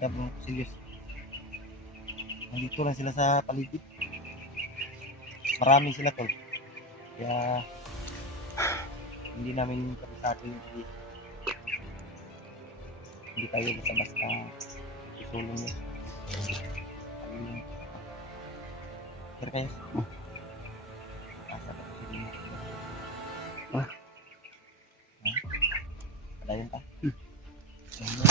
Ang serious. Nandito lang sila sa paligid. Marami sila tol. Kaya hindi namin kabisado yung hindi tayo basta-basta isulong yun. Pero kayo? Asa ba ito mo? Ah. Padayon pa? Ano?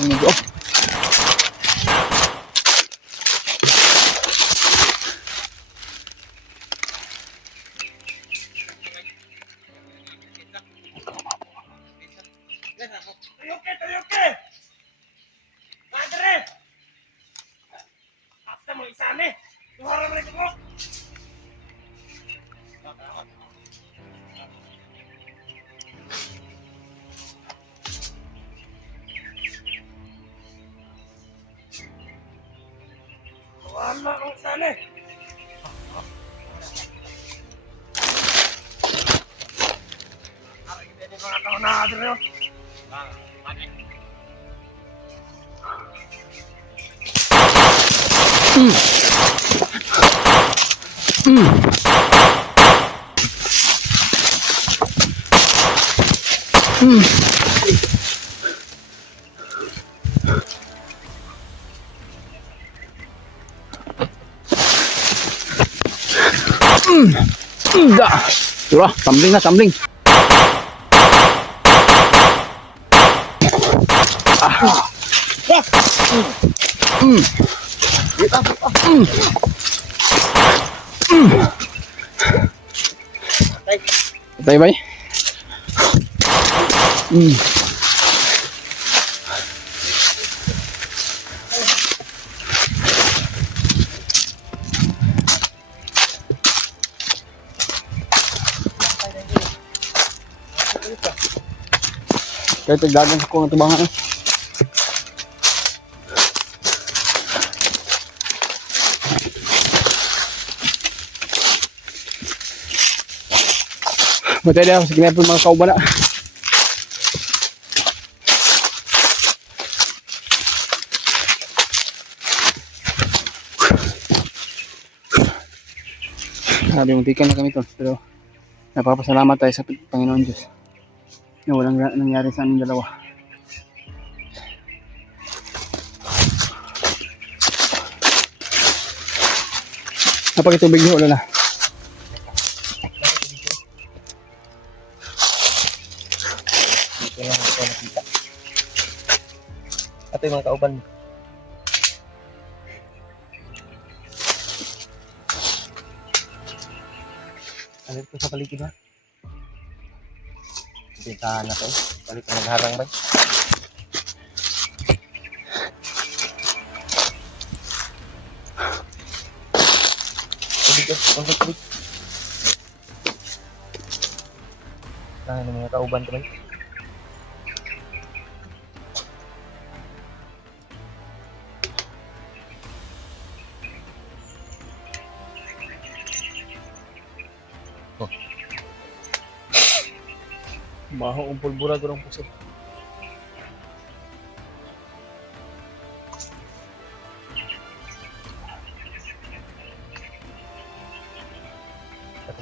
Ano ito? Wala kang sali. Hindi mga tao na adre yun. Diba? Tumbling na, tumbling. Patay ba? Kaya tigdagan ko ang tubangan. Matay daw, sige na po mga kauban na. Sabi mong tikan na kami to, pero napapasalamat tayo sa Panginoon Diyos na walang nangyari sa aming dalawa. Napakitubig niyo, wala na. Dito lang ito nakita. Ito yung mga kauban. Ano ito sa paligid ha? Pintahan na to. Balik na nagharang ba? Tubig. Nah, ini mga kauban to ba? Maho ang pulbura durang puso.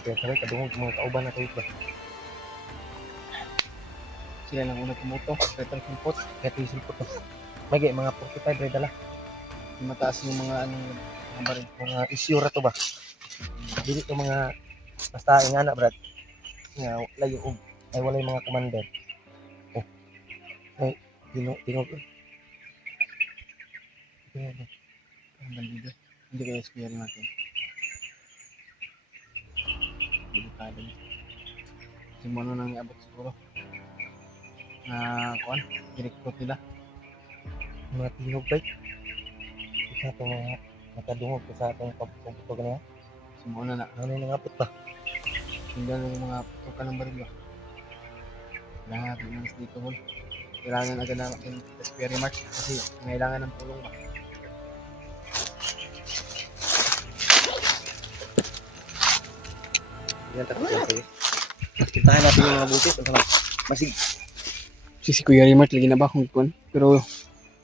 Kaya kadungog mga kauban na kayo ba? Sila lang una tumuto, kaya simpot, kaya simpot to. May mga 45 rin dala. Mataas yung mga mga issue ra to ba? Dili to mga basta ingana brad. Nga layo og ay wala yung mga commander. Tingog. Tingog. Ang bandido. Hindi kaya SPR natin. Delikado. Kasi mo nang iabot siguro. Kuan, direktot nila. Mga tingog bay. Isa itong mga matadungog sa atong pagpuputog na yan. Sumuna na. Ano yung nangapot ba? Sundan ng mga putukan ng baril ba? Lahat ng mas dito hol. Kailangan agad natin SPR mark kasi kailangan ng tulong ba? Yan, takot lang kayo. Kintahan natin yung mga buti. Masig. Si Kuya Rimart lagi na ba kung kuan? Pero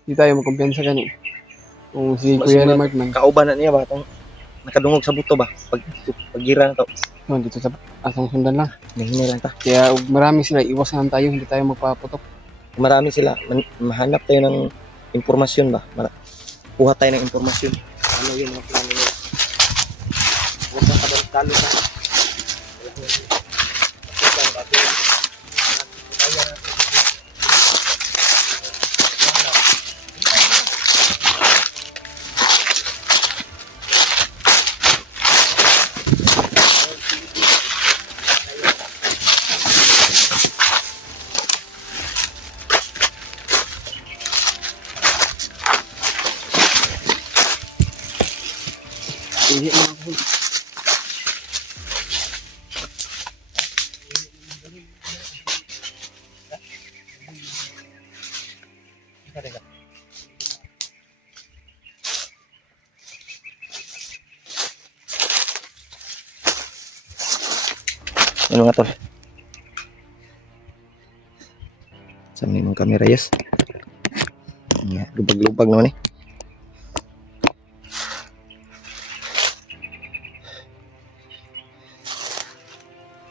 hindi tayo magkumpiyansa gani. Kung si Kuya Rimart man, Kauban na niya ba? Itong nakadungog sa buto ba? Paggira na to. no, dito sa asang sundan lang. Nahinay lang ta. Kaya marami sila, iwasan tayo, hindi tayo magpaputok. Marami sila. Mahanap tayo ng impormasyon ba? Kuha tayo ng impormasyon. Ano yung mga plano nila? Huwag kang kadalo ka. Hindi mga kuhol. Ano nga tol? Saan yung kamera yes? Yeah, lubag-lubag naman eh.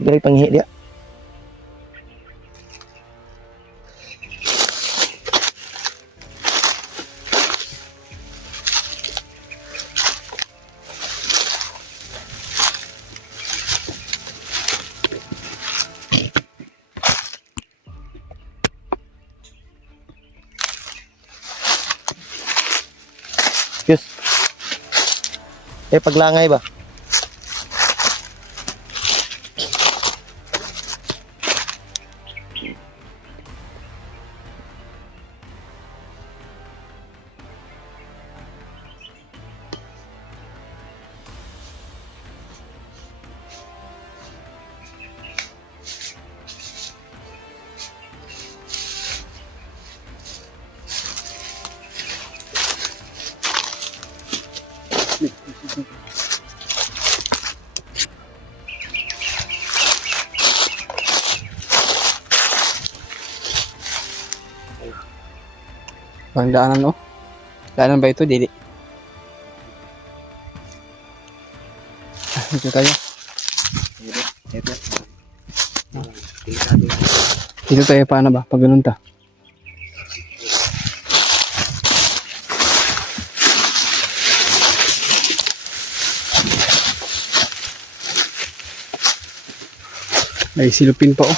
Dari panghihi dia. Yes. Paglangay ba? Bang daanan no? Daanan ba ito? Dili. Dito tayo. Dito tayo paano ba? Pag ganun ta. May silupin pa oh.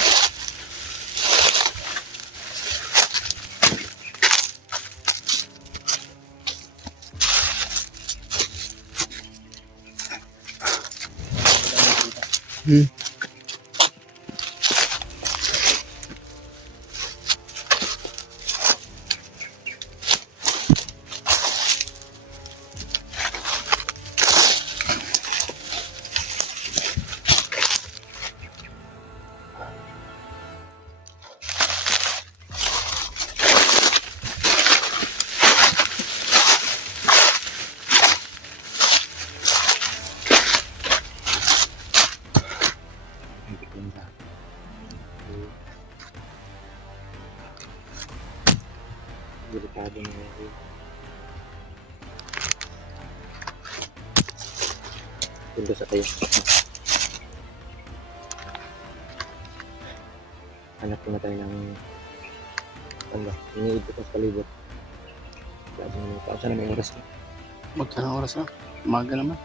Delikado na yun. Tundo sa tayo. Hanap na tayo ng ano, iniibot sa palibot. Lagi naman ito. Saan na may oras na? Magkano oras na? Umaga naman.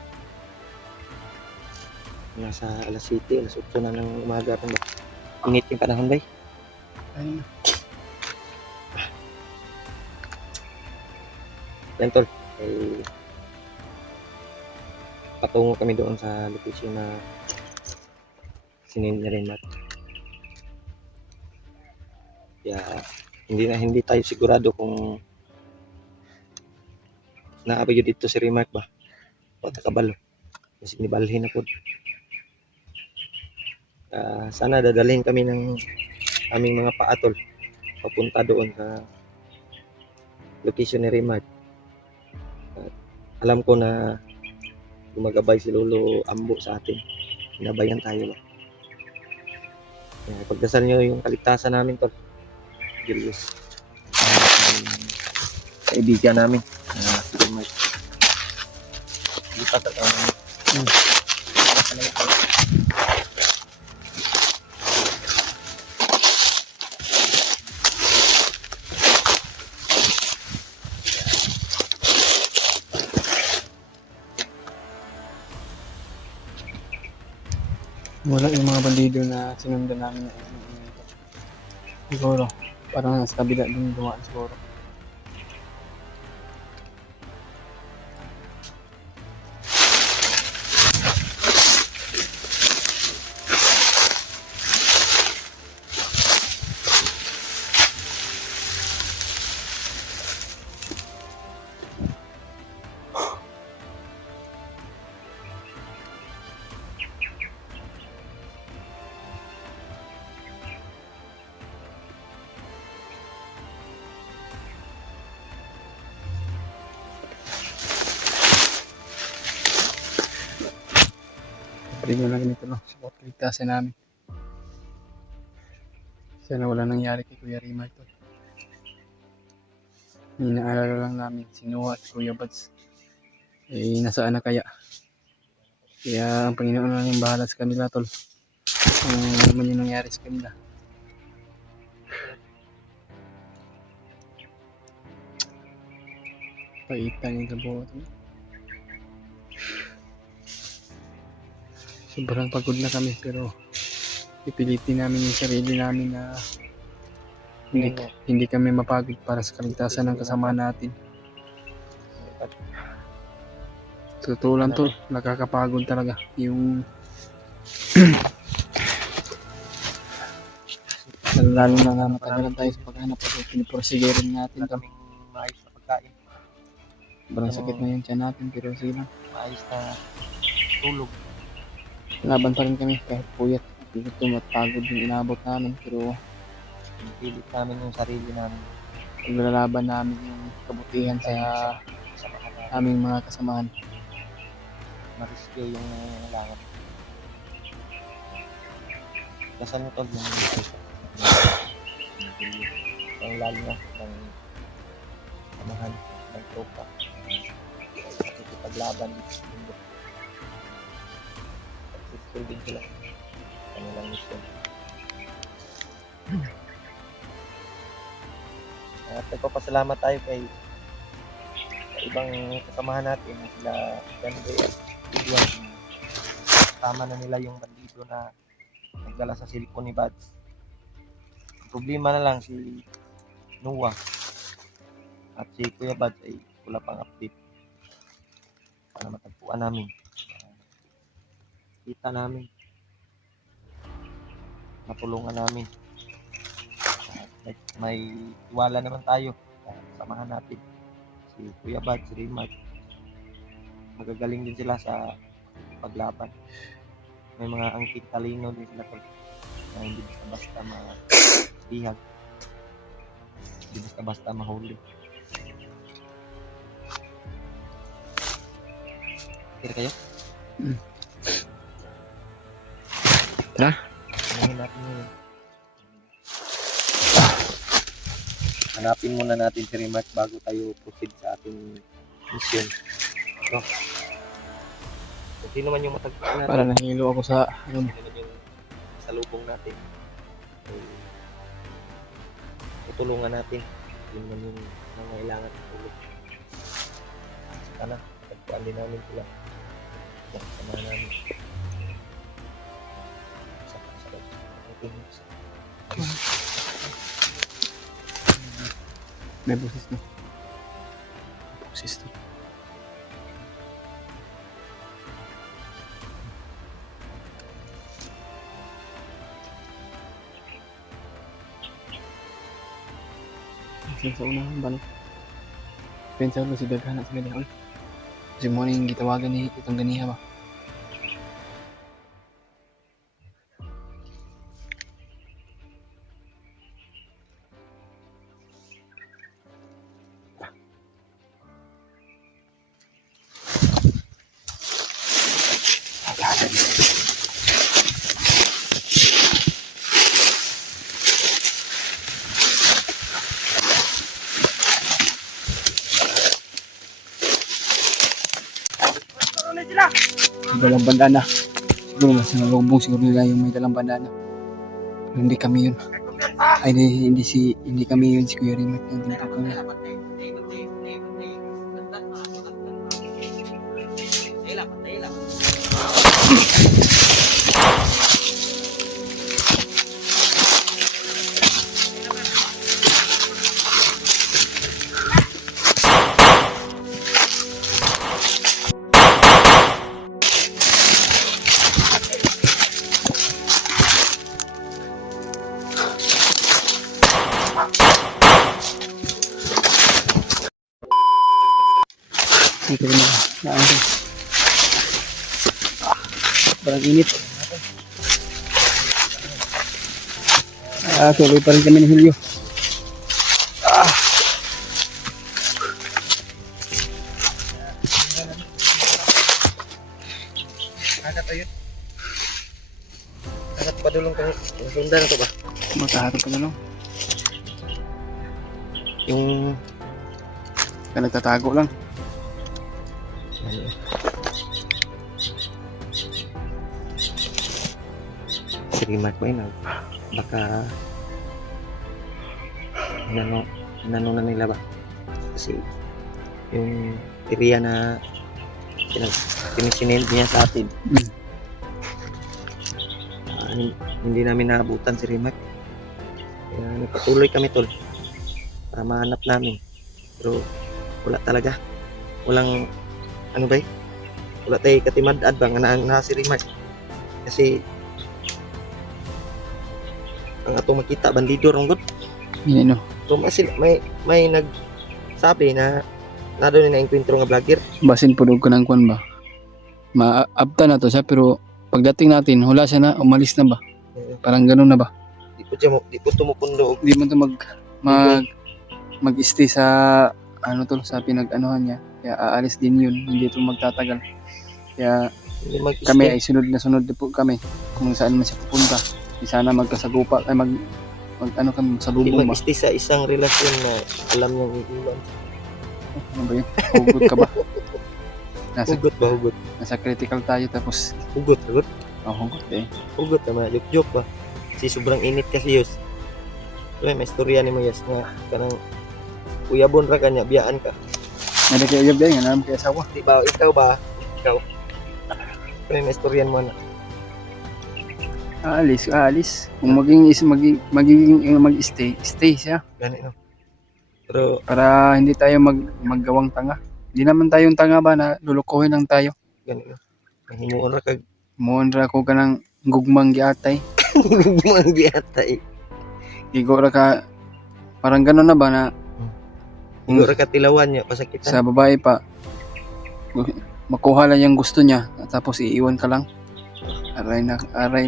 Nasa alas 7, alas 8 na ng umaga rin ba? Init yung panahon ba? Ayun na. Yan tol, eh, patungo kami doon sa location na sinend na rin Mark. Kaya hindi tayo sigurado kung naabi yun dito si Remark ba o takabalo. Kasi nibalhin na po. Sana dadalhin kami ng aming mga paatol papunta doon sa location ni Remark. At alam ko na gumagabay si Lolo Ambo sa atin. Hinabayan tayo ba. Kaya pagdasal nyo yung kaligtasan namin tol. Julius. Kaibigan namin. Si Remark. Hindi pa sa Wala yung mga bandido na sinundan namin na siguro. Parang sa kabila din dumaan siguro. Tingnan lang nito no, support kaligtasan namin. Sana wala nangyari kay Kuya Remark to. Inaalala lang namin si Noah at Kuya Buds. Eh, nasaan na kaya? Kaya ang Panginoon lang yung bahala sa kanila tol. Kung ano man yung nangyari sa kanila. Paitan yung sa buhat. Sobrang pagod na kami pero pipilitin namin yung sarili namin na hindi kami mapagod para sa kaligtasan ng kasama natin. Totoo lang to, nakakapagod talaga yung lalo na nga matagalan tayo sa paghanap at pinipursige rin natin to. maayos na pagkain. Sobrang sakit na yung tiyan natin pero sige lang. Maayos na tulog. Laban pa rin kami kahit puyat. Gutom at pagod yung inabot namin pero Pilit namin yung sarili namin. paglalaban namin yung kabutihan sa aming mga kasamahan. Mariskyo yung nangangailangan. Dasal nyo tol yung ang lalo na ng samahan ng tropa. Paglaban dito sa mundo. Successful din sila. Kanilang mission. At nagpapasalamat tayo kay ibang kasamahan natin na sila Gandre at Vivian. Tama na nila yung bandido na nagdala sa cellphone ni Bads. Problema na lang si Noah at si Kuya Bads ay wala pang update para matagpuan namin. Kita namin. Matulungan namin. May tiwala naman tayo sa samahan natin. Si Kuya Bads, si Remark. Magagaling din sila sa paglaban. May mga angking talino din sila na hindi basta-basta mabihag. Hindi basta-basta mahuli. Kira kayo? Tara. Hanapin natin yun. Hanapin muna natin si Remark bago tayo proceed sa ating mission. No? Kung sino man yung matagpuan natin. Para nahilo ako sa ano. Sino man yung salubong natin. Tutulungan natin. Yun man yung nangailangan ng tulong. Sana, tagpuan din namin sila. Sama namin. May busis na. boses to. Sa unahan ba no? Pensa ko si daghan sa ganihan. Kasi mo ning gitawagan ni itong ganiha ba. Ano na sila? Dalang bandana. Siguro nasa nalubong siguro nila yung may dalang bandana. Pero hindi kami yun. Ay, hindi kami yun si Kuya Rimet yung tinutukan niya. Dito rin ako. Naan ko. Parang init. Tuloy pa rin kami ni Julio. Nakatayo. Padulong kami. Sunda na to ba? Magkahato pa na lang. Yung Kaya nagtatago lang. si Rimark ba yun? Baka inano na nila ba? Kasi yung area na pinisinend niya sa atin, hindi namin naabutan si Rimark. Kaya nagpatuloy kami tol para mahanap namin. Pero wala talaga. Walang ano ba wala tayo katimad-ad ba nga na si Rimark. Kasi ang atong makita bandido rong gud. Yan no. So may nagsabi na doon na enkwentro nga vlogger. Basin po ko ng kwan ba. Maabta na to siya pero pagdating natin hula siya na umalis na ba. Parang ganun na ba. Di po tumupundo. Hindi mo to mag-stay sa ano to sa pinag-anuhan niya. Kaya aalis din yun, hindi ito magtatagal. Kaya kami ay sunod na po kami kung saan man siya pupunta. Di sana magkasagupa ay mag ano kami sa Hindi lubong ba. mag-stay sa isang relasyon na alam niyang iiwan. Ano ba yun? Hugot ka ba? Hugot. Nasa critical tayo tapos Hugot. hugot eh. Hugot naman. Joke ba? Kasi sobrang init kasi yus. May istorya ni mo yus nga kanang uyabon ra kanya, biyaan ka. Nada kayo yab nga naman kay asawa. Di ba? Ikaw ba? May istorya mo na. Aalis. Kung mag-stay siya. Gani no. Pero Para hindi tayo maggawang tanga. Hindi naman tayong tanga ba na lulukuhin lang tayo. gani no. Himuon ra kag Muon ra ko kanang gugmang giatay. gugmang giatay. Igo ra ka parang gano'n na ba na Igo ra ka tilawan niya pasakitan. sa babae pa makuha lang yung gusto niya tapos iiwan ka lang. Aray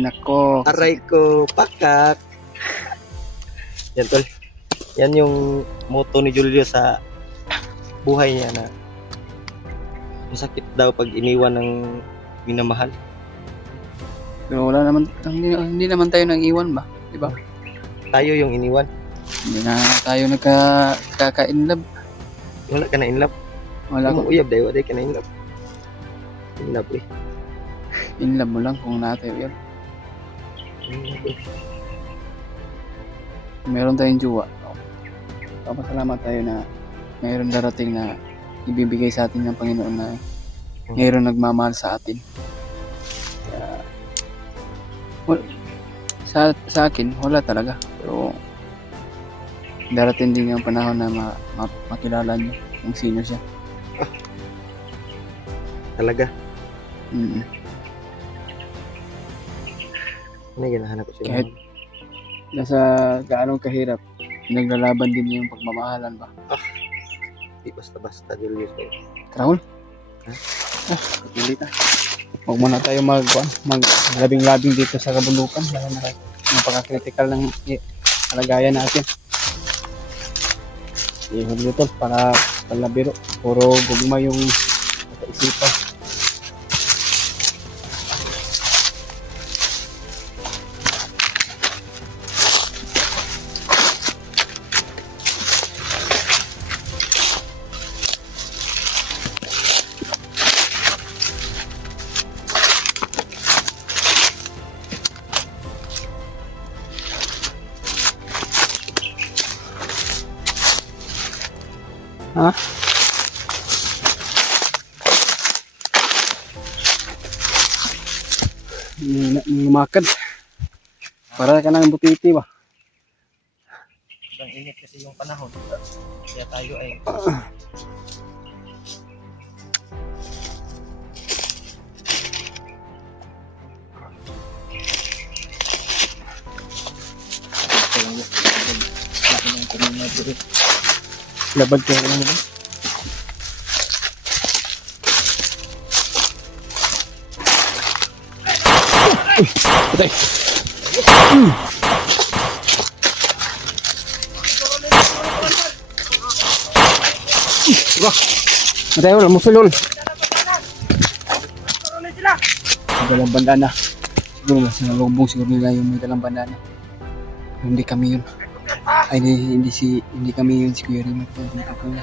nako. Aray ko, pakak. Yan tol. Yan yung motto ni Julio sa buhay niya na masakit daw pag iniwan ng minamahal. Pero wala naman hindi naman tayo nang iwan ba, di ba? Tayo yung iniwan. Hindi na tayo nagkaka-inlove. Wala ka na in love. Wala ko Uyab dayo, wala ka na in love. In love eh. inlove mo lang kung natayo yan. In love eh. Meron tayong jowa. Papasalamat tayo na mayroon darating na ibibigay sa atin ng Panginoon na mayroon nagmamahal sa atin. Kaya, sa akin, wala talaga. Pero darating din yung panahon na makilala niyo kung sino siya. talaga. Mm. Ano yung hinahanap ko sila? Kahit- Nasa gaano kahirap, naglalaban din yung pagmamahalan ba? Di basta-basta, Julius. Rahul? Ha? Hindi ka. Huwag muna tayo maglabing-labing dito sa kabundukan. Dahil napaka-critical ng kalagayan natin. Ihog nito para palabiro. Puro gugma yung kaisipan. Ha? Makan. Para ka ng butiti ba? Ang init kasi yung panahon. Kaya tayo ay Labad ka lang ba? Patay. Matay ulo, musulol. Dalang bandana. Siguro na sinalubong siguro nila yung may dalang bandana. Hindi kami yun. Ay, hindi kami yun si Kuya Remote. Hindi ako yun.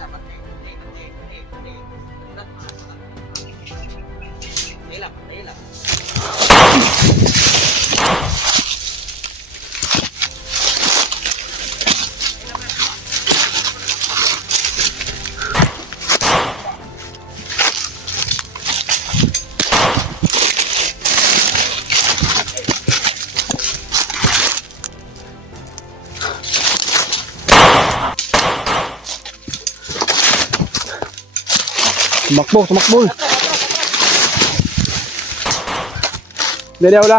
Tumakbo. Dari wala.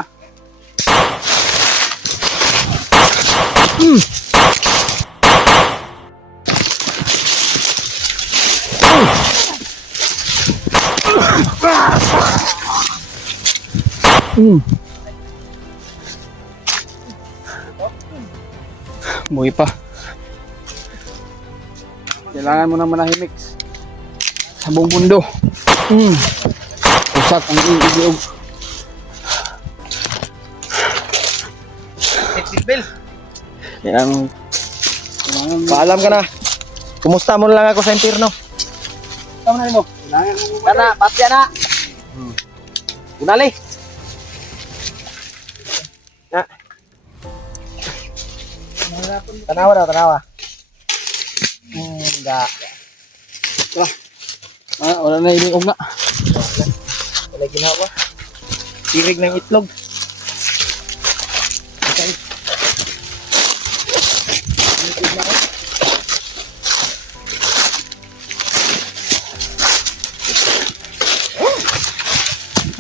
Buhay pa. Kailangan mo ng manahimik sa buong mundo. Usap ang iigyog. Bill. Kailangan Paalam ka na. Kumusta mo lang ako sa impyerno? Tama na mo. Kailangan mo. Kana, patya na. Unali. Na. Tanawa daw, tanawa. Enggak. Wala na iliog na. Wala ginawa. Tirig ng itlog. Okay.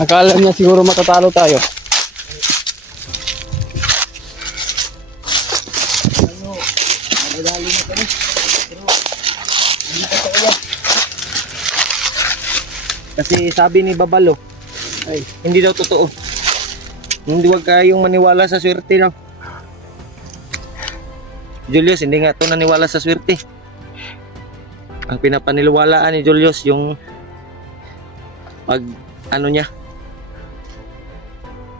Akala niya siguro matatalo tayo. Madali na kami. Pero hindi pa kaya. Kasi sabi ni Babalo, ay hindi daw totoo. Hindi, wag kayong maniwala sa swerte daw. Julius, hindi nga to naniwala sa swerte. Ang pinapaniniwalaan ni Julius yung pag ano niya,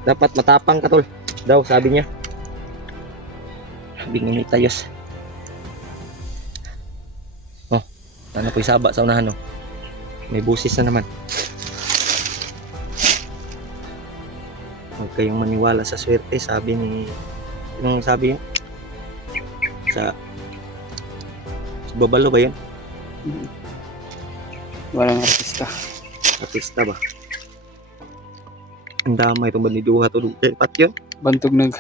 dapat matapang ka tol daw, sabi niya. Bingin ni Tayos. Oh, ano po isaba sa unahan, no? May busis na naman. Huwag kayong maniwala sa swerte, sabi ni, anong sabi yun? Sa Babalo ba yun? Walang artista. Artista ba? Ang damay itong bandiduha to. Pat yun? Bantog nag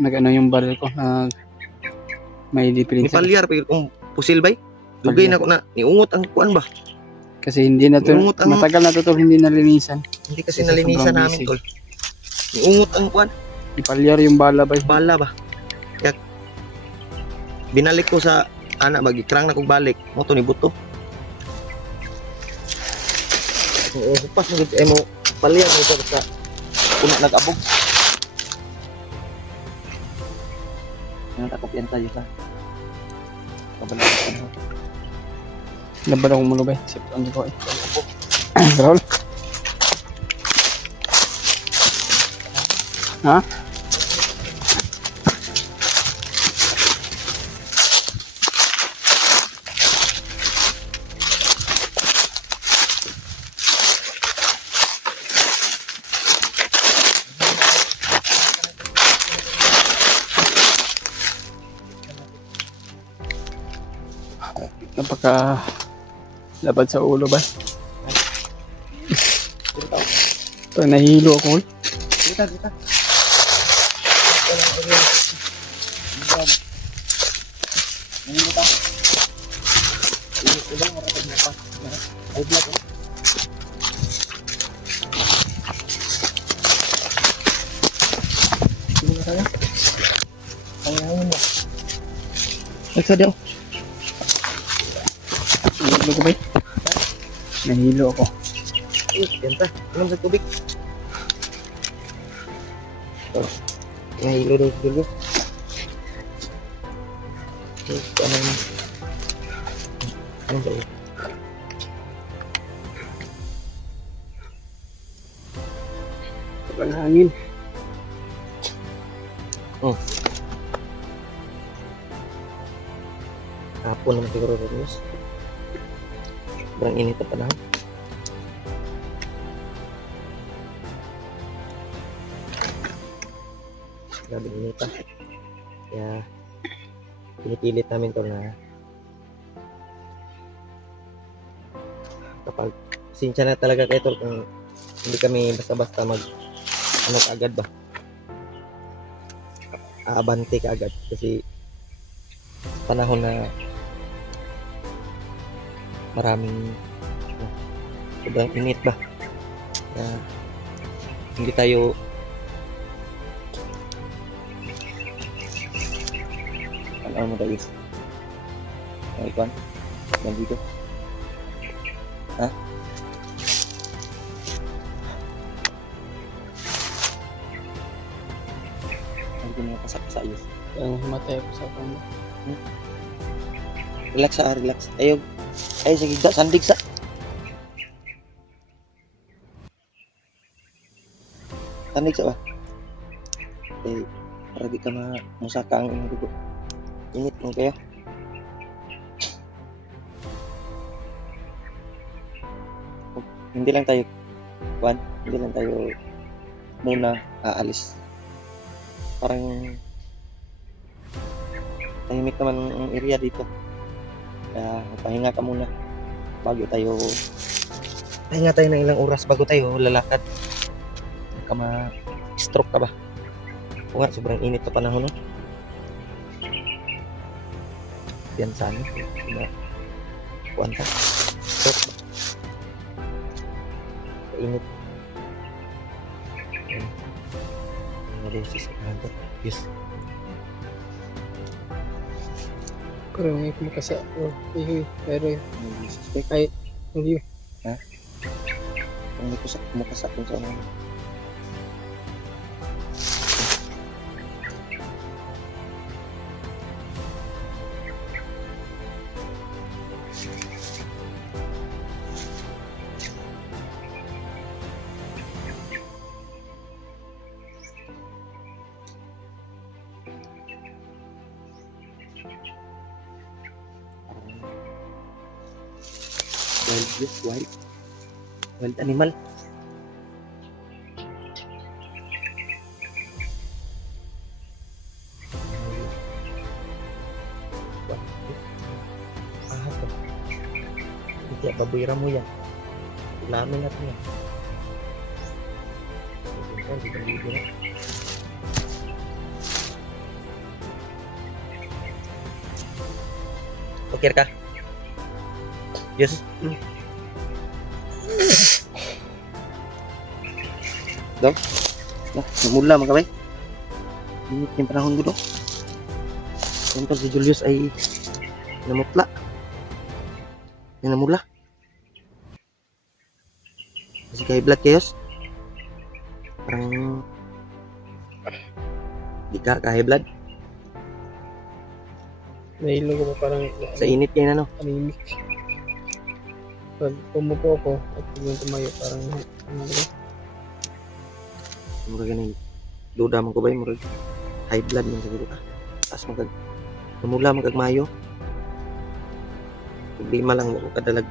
ano yung baril ko may Ni diferensya. palyar, pero kung pusil ba? Dugay na ko na, niungot ang kuan ba? Kasi hindi na to, Umungot ang- matagal na to tol, hindi nalinisan. Hindi kasi Kasi nalinisan sobrang namin busy. tol. Iungot ang kwan, Ipalyar yung bala ba? bala ba? Kaya binalik ko sa anak bagi krang na kog balik. Mo to ni buto. Oo, hupas mo gid mo palya mo to sa una nag-abog. Natakop yan tayo sa kabalang ano. Laban akong mulubay. Sip, ano ko eh. Raul? Ha? Napaka labad sa ulo ba? Ito, nahihilo ako eh. Kita, kita. Nahihilo ko ba? Nahihilo ako. Yan ta, inom sa tubig. Nahilo daw dulu. Ano ba? Ano ba? Sobrang hangin. Hapon naman siguro terus. Sobrang init na panahon. Grabe init pa. Kaya pinipilit namin to na kapag sinsya na talaga kayo tol kung hindi kami basta-basta mag ano kaagad ba aabante kaagad kasi panahon na maraming sobrang init ba na hindi tayo ano mo tayo ay kwan nandito ha hindi mo kasak sa iyo Ang matay ako sa kanya. relax sa relax ayo ay sige da sandig sa sandig sa ba eh para di ka musaka ang dugo init mo kayo hindi lang tayo hindi lang tayo muna aalis parang tahimik naman ang area dito kaya pahinga ka muna bago tayo pahinga tayo ng ilang oras bago tayo lalakad ka ma-stroke ka ba o nga sobrang init na panahon no yan sana na kuwanta stroke ba init yan analysis yes Pero may kumakasa. Oh, pero suspect ay, hindi. kung kumakasak kung saan ano wild animal ahas ba hindi babuira mo yan namin natin yan hindi ka libo na okay ka yes Daw? Nah, namula mga kabay. Init yung panahon ko daw. Siyempre si Julius ay namutla. Yan namula. Kasi kay blood chaos. Parang di ka high blood. Nahilo ko pa parang Sa init kayo na no. anemic. Pag pumupo ako at yung tumayo parang Murag ganing duda man ko ba murag high blood man siguro ka. Tapos namula magagmayo. Problema lang mo kadalag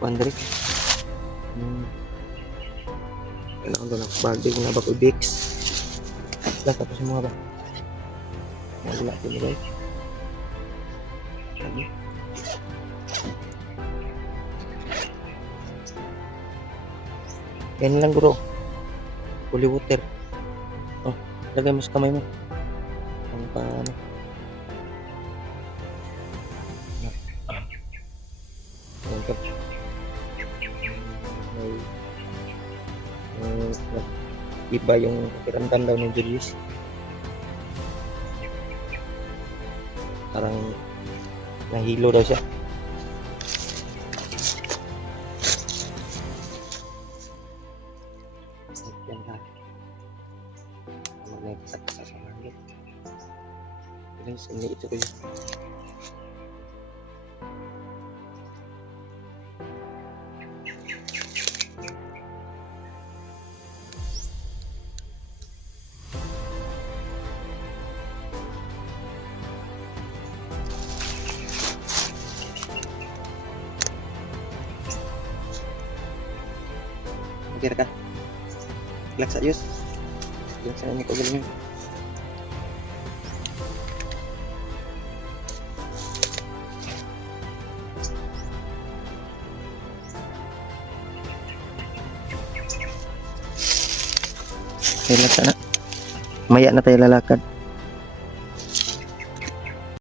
kuan diri. Ano ko na bagay nga ba ko Bix. Lah tapos mo ba? Wala ko nila. Yan lang bro. Holy water. Oh, lagay mo sa kamay mo. Ang paano? Yan ka. Iba yung pakiramdam daw ng Julius. Parang nahilo daw siya. Yan ka. Mag-next sa sasamahan. Ilang sini ito ko yun. Kira ka. Glak sa ayos. Glak sa ini ko galing. Kailan sana? Maya na tayo lalakad.